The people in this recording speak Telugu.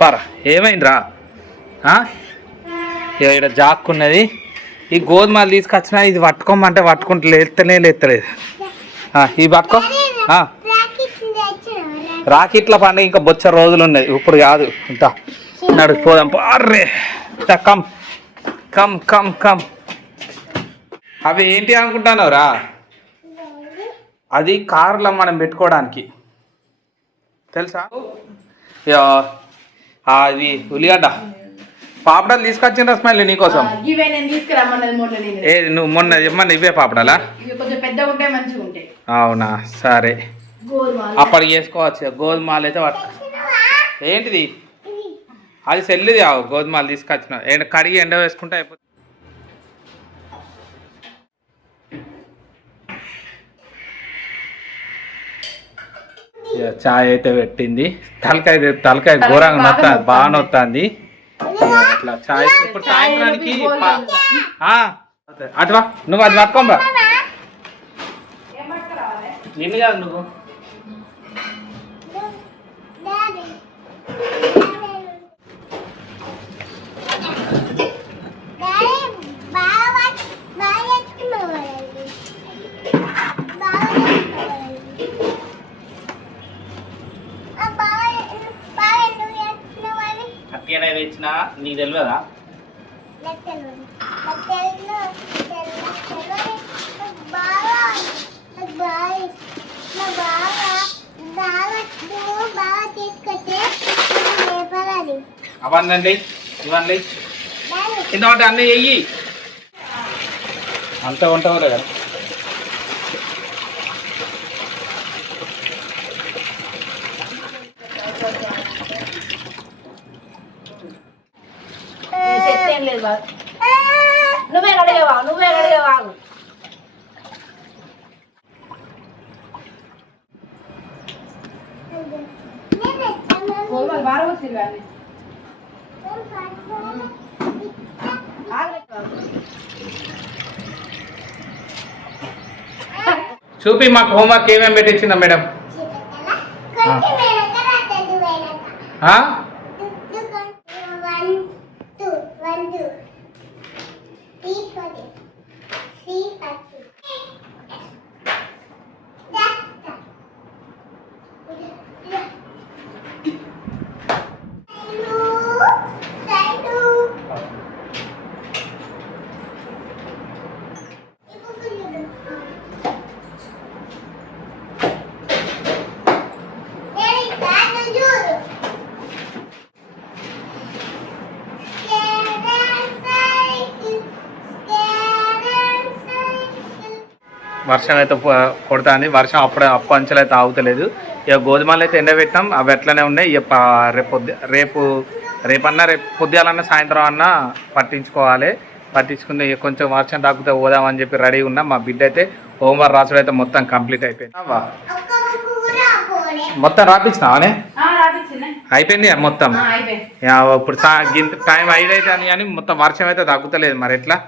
పారా ఏమైందిరా? ఇక్కడ జాక్కున్నది. ఈ గోధుమలు తీసుకొచ్చినా ఇది పట్టుకోమంటే పట్టుకుంటే లేస్తలేదు. ఇది పట్టుకో. రాకెట్ల పండుగ ఇంకా బొచ్చ రోజులు ఉన్నాయి, ఇప్పుడు కాదు. ఇంత నడిచిపోదాం. అర్రే కమ్ కమ్ కమ్ కమ్. అవి ఏంటి అనుకుంటున్నావురా? అది కారులో మనం పెట్టుకోవడానికి, తెలుసా? అది ఉల్లిగడ్డ పాపడాలు తీసుకొచ్చిన స్మైల్ నీకోసం. ఏది నువ్వు మొన్న ఏమన్నా ఇవే పాపడాలా? అవునా, సరే. అప్పటి చేసుకోవచ్చు. గోధుమలు అయితే ఏంటిది అది సెల్లుది. గోధుమలు తీసుకొచ్చిన కడిగి ఎండ వేసుకుంటే అయిపోతుంది. చాయ్ అయితే పెట్టింది. తలకాయ ఘోరంగా నొత్తాంది, బాగా నొత్తాంది. అట్లా చాయ్ ఇప్పుడు సాయంత్రానికి అటువా నువ్వు అది పట్టుకోంబా. నిన్ను కాదు నువ్వు. అట్లనే ఇచ్చిన నీకు తెలియదా? అవన్నీ ఇవన్నీ ఇంతమంటే అన్నీ వెయ్యి అంత ఉంటావు కదా. నువ్వే అడిగేవా చూపి మాకు హోంవర్క్ ఏమేమి పెట్టించిందా మేడం? వర్షం అయితే కొడుతుంది. వర్షం అప్పు అంచెలు అయితే ఆగుతలేదు. ఇక గోధుమలు అయితే ఎండబెట్టాం, అవి ఎట్లనే ఉన్నాయి. ఇక రేపన్నా రేపు పొద్దుగాలన్నా సాయంత్రం అన్నా పట్టించుకోవాలి. పట్టించుకుని కొంచెం వర్షం తగ్గితే పోదామని చెప్పి రెడీ ఉన్నాం. మా బిడ్డ అయితే హోంవర్క్ రాసుడు అయితే మొత్తం కంప్లీట్ అయిపోయింది. మొత్తం రాపించినావానే? అయిపోయింది మొత్తం. ఇప్పుడు టైం 5 అవుతుంది కానీ మొత్తం వర్షం అయితే తగ్గుతలేదు. మరి ఎట్లా?